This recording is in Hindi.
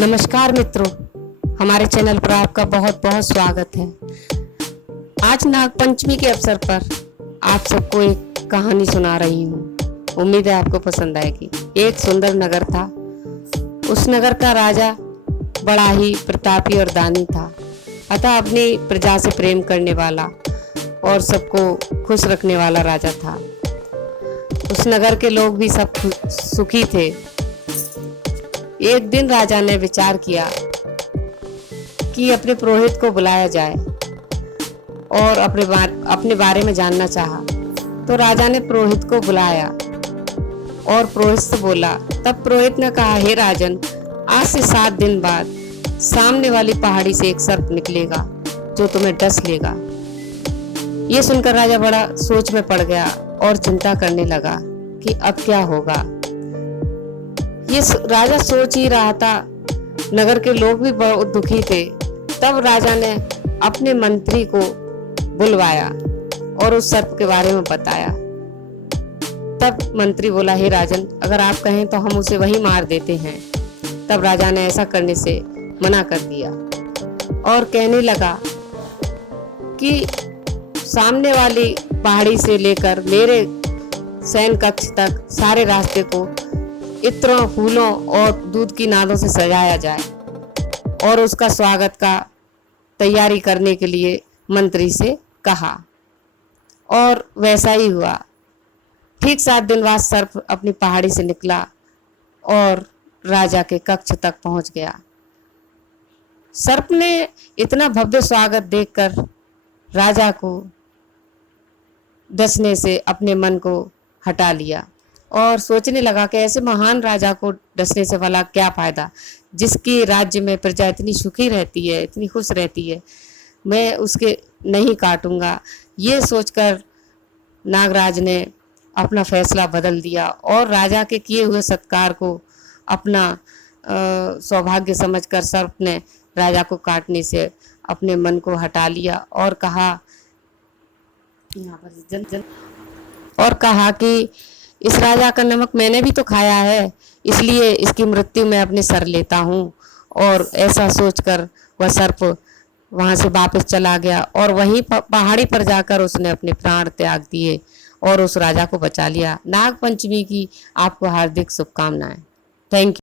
नमस्कार मित्रों, हमारे चैनल पर आपका बहुत बहुत स्वागत है। आज नाग पंचमी के अवसर पर आप सबको एक कहानी सुना रही हूँ। उम्मीद है आपको पसंद आएगी। एक सुंदर नगर था। उस नगर का राजा बड़ा ही प्रतापी और दानी था, अतः अपनी प्रजा से प्रेम करने वाला और सबको खुश रखने वाला राजा था। उस नगर के लोग भी सब सुखी थे। एक दिन राजा ने विचार किया कि अपने पुरोहित को बुलाया जाए और अपने बारे में जानना चाहा। तो राजा ने पुरोहित को बुलाया और पुरोहित से बोला। तब पुरोहित ने कहा, हे राजन, आज से 7 दिन बाद सामने वाली पहाड़ी से एक सर्प निकलेगा जो तुम्हें डस लेगा। ये सुनकर राजा बड़ा सोच में पड़ गया और चिंता करने लगा कि अब क्या होगा। ये राजा सोच ही रहा था, नगर के लोग भी बहुत दुखी थे। तब राजा ने अपने मंत्री को बुलवाया और उस सर्प के बारे में बताया। तब मंत्री बोला, हे राजन, अगर आप कहें तो हम उसे वहीं मार देते हैं। तब राजा ने ऐसा करने से मना कर दिया और कहने लगा कि सामने वाली पहाड़ी से लेकर मेरे शयन कक्ष तक सारे रास्ते को इत्रों, फूलों और दूध की नादों से सजाया जाए और उसका स्वागत का तैयारी करने के लिए मंत्री से कहा। और वैसा ही हुआ। ठीक 7 दिन बाद सर्प अपनी पहाड़ी से निकला और राजा के कक्ष तक पहुंच गया। सर्प ने इतना भव्य स्वागत देखकर राजा को डसने से अपने मन को हटा लिया और सोचने लगा कि ऐसे महान राजा को डसने से भला क्या फायदा, जिसकी राज्य में प्रजा इतनी सुखी रहती है, इतनी खुश रहती है, मैं उसके नहीं काटूंगा। ये सोचकर नागराज ने अपना फैसला बदल दिया और राजा के किए हुए सत्कार को अपना सौभाग्य समझकर सर्प ने राजा को काटने से अपने मन को हटा लिया और कहा कि इस राजा का नमक मैंने भी तो खाया है, इसलिए इसकी मृत्यु मैं अपने सर लेता हूँ। और ऐसा सोचकर वह सर्प वहाँ से वापस चला गया और वहीं पहाड़ी पर जाकर उसने अपने प्राण त्याग दिए और उस राजा को बचा लिया। नाग पंचमी की आपको हार्दिक शुभकामनाएं। Thank you.